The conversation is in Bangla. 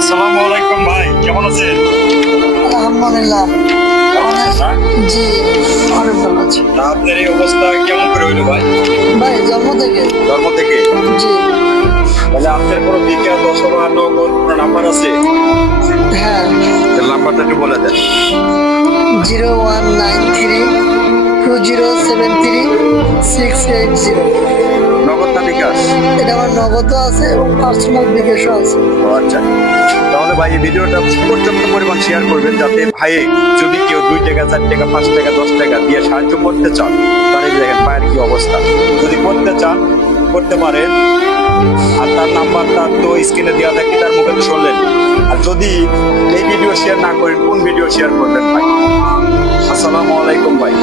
আসসালামু আলাইকুম ভাই, কেমন আছেন? আলহামদুলিল্লাহ জি অনেক ভালো আছি। তা আপনার এই অবস্থা কেমন করে হইলো ভাই? ভাই জন্ম থেকে জন্ম থেকে? জি তাহলে আপনার কোনো বিকাশ অথবা নগদ কোনো নাম্বার আছে? হ্যাঁ নাম্বারটা একটু বলে দেন। 01932073 680। নগদ না বিকাশ? এটা আমার নগদও আছে এবং পার্সোনাল বিকাশও আছে। ও আচ্ছা, তাহলে ভাই এই ভিডিওটা পর্যাপ্ত পরিমাণ শেয়ার করবেন, যাতে ভাই যদি কেউ 2 টাকা 4 টাকা 5 টাকা 10 টাকা দিয়ে সাহায্য করতে চান, তাহলে দেখেন ভাইয়ের কি অবস্থা। যদি করতে চান করতে পারেন, আর তার নাম্বারটা তো স্ক্রিনে দেওয়া থাকে, তার মুখে তো শুনলেন। আর যদি এই ভিডিও শেয়ার না করেন, কোন ভিডিও শেয়ার করবেন ভাই? আসসালামু আলাইকুম ভাই।